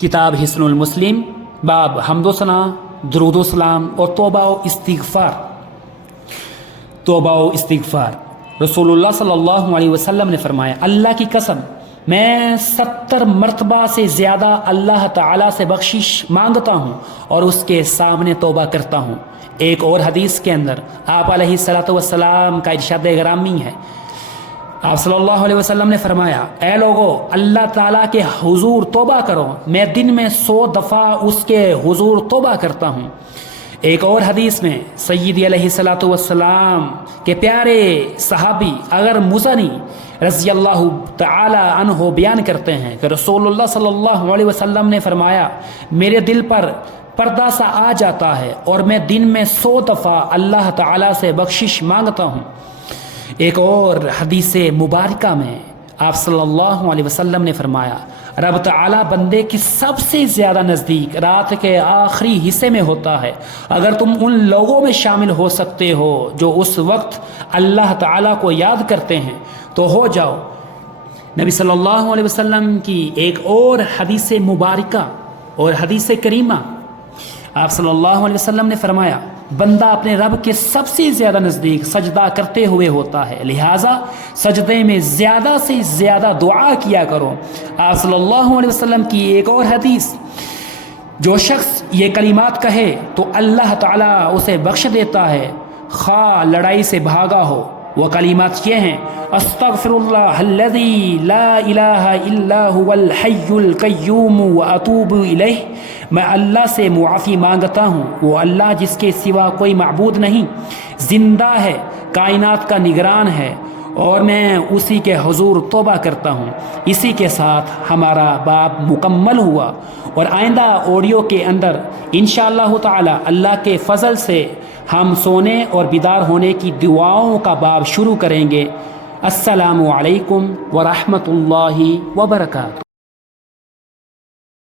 किताब हिस्नुल मुस्लिम, बाब हम्दो सना, दुरूद व सलाम और तौबा व इस्तिग़फ़ार। रसूलुल्लाह सल्लल्लाहु अलैहि वसल्लम ने फरमाया, अल्लाह की कसम मैं 70 मरतबा से ज़्यादा अल्लाह ताला से बख्शिश मांगता हूँ और उसके सामने तौबा करता हूँ। एक और हदीस के अंदर आप अलैहिस्सलातु वस्सलाम का इरशाद ग्रामी है, आप सल्लल्लाहु अलैहि वसल्लम ने फरमाया, ऐ लोगो अल्लाह ताला के हुजूर तौबा करो, मैं दिन में 100 दफ़ा उसके हुजूर तौबा करता हूँ। एक और हदीस में सय्यदी अलैहिस्सलातु वस्सलाम के प्यारे सहाबी अगर मुज़नी रज़ी अल्लाहु तआला अन्हु बयान करते हैं कि रसूलुल्लाह सल्लल्लाहु अलैहि वसल्लम ने फरमाया, मेरे दिल पर पर्दा सा आ जाता है और मैं दिन में 100 दफ़ा अल्लाह ताला से बख्शिश मांगता हूँ। एक और हदीस मुबारका में आप सल्लल्लाहु अलैहि वसल्लम ने फरमाया, रब ताला बंदे की सबसे ज़्यादा नज़दीक रात के आखिरी हिस्से में होता है। अगर तुम उन लोगों में शामिल हो सकते हो जो उस वक्त अल्लाह ताला को याद करते हैं तो हो जाओ। नबी सल्लल्लाहु अलैहि वसल्लम की एक और हदीस मुबारका और हदीस करीमा, आप सल्लल्लाहु अलैहि वसल्लम ने फरमाया, बंदा अपने रब के सबसे ज़्यादा नज़दीक सजदा करते हुए होता है, लिहाजा सजदे में ज़्यादा से ज़्यादा दुआ किया करो। आप सल्लल्लाहु अलैहि वसल्लम की एक और हदीस, जो शख्स ये कलिमात कहे तो अल्लाह ताला उसे बख्श देता है, खा लड़ाई से भागा हो। वह कलिमात ये हैं, अस्तगफिरुल्लाह अल्लज़ी ला इलाहा इल्ला हुवल हय्युल क़य्यूम व अतूबु इलैह, मैं अल्लाह से मुआफ़ी मांगता हूँ, वो अल्लाह जिसके सिवा कोई माबूद नहीं, ज़िंदा है, कायनात का निगरान है और मैं उसी के हुजूर तौबा करता हूँ। इसी के साथ हमारा बाब मुकम्मल हुआ और आइंदा ऑडियो के अंदर इंशाअल्लाह ताला अल्लाह के फ़ज़ल से हम सोने और बिदार होने की दुआओं का बाब शुरू करेंगे। अस्सलामु अलैकुम व रहमतुल्लाहि व बरकातुहू।